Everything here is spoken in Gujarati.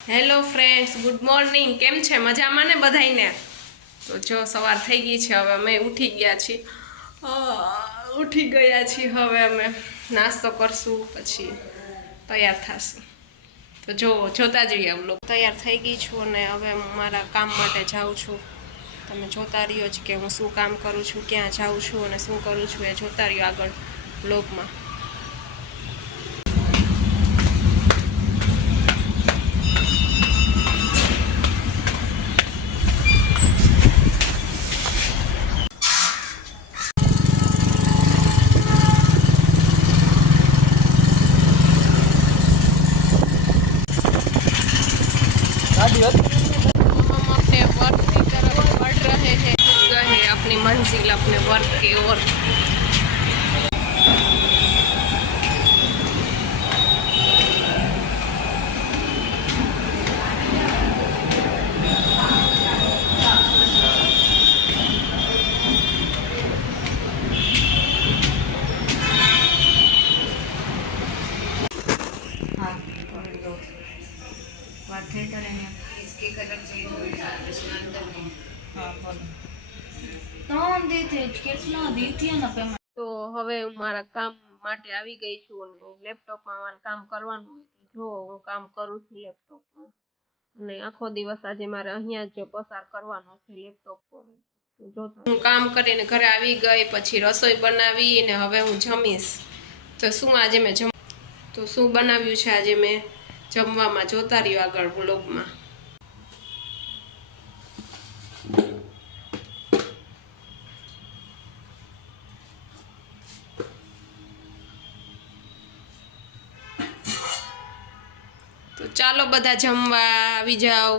Hello friends, good morning. કેમ છે? મજામાં ને બધાઈને? તો જો સવાર થઈ ગઈ છે, હવે અમે ઉઠી ગયા છીએ. હવે અમે નાસ્તો કરશું, પછી તૈયાર થશું. તો જોતા જઈએ વ્લોગ. તૈયાર થઈ ગઈ છું અને હવે હું મારા કામ માટે જાઉં છું. તમે જોતા રહ્યો જ કે હું શું કામ કરું છું, ક્યાં જાઉં છું અને શું કરું છું, એ જોતા રહ્યો આગળ વ્લોગમાં. हम अपने वर्क की तरफ बढ़ रहे हैं, गए अपनी मंजिल अपने वर्क की ओर. તો હવે હું મારા કામ માટે આવી ગઈ છું અને લેપટોપમાં મારે કામ કરવાનું હોય. જો હું કામ કરું છું લેપટોપમાં અને આખો દિવસ આજે મારે અહીંયા જ પસાર કરવાનો છે લેપટોપ પર. જો હું કામ કરીને ઘરે આવી ગઈ, પછી રસોઈ બનાવી અને હવે હું જમીશ. તો શું બનાવ્યું છે આજે મેં જમવામાં, જોતા રહ્યો આગળ બ્લોગમાં. તો ચાલો બધા જમવા આવી જાઓ.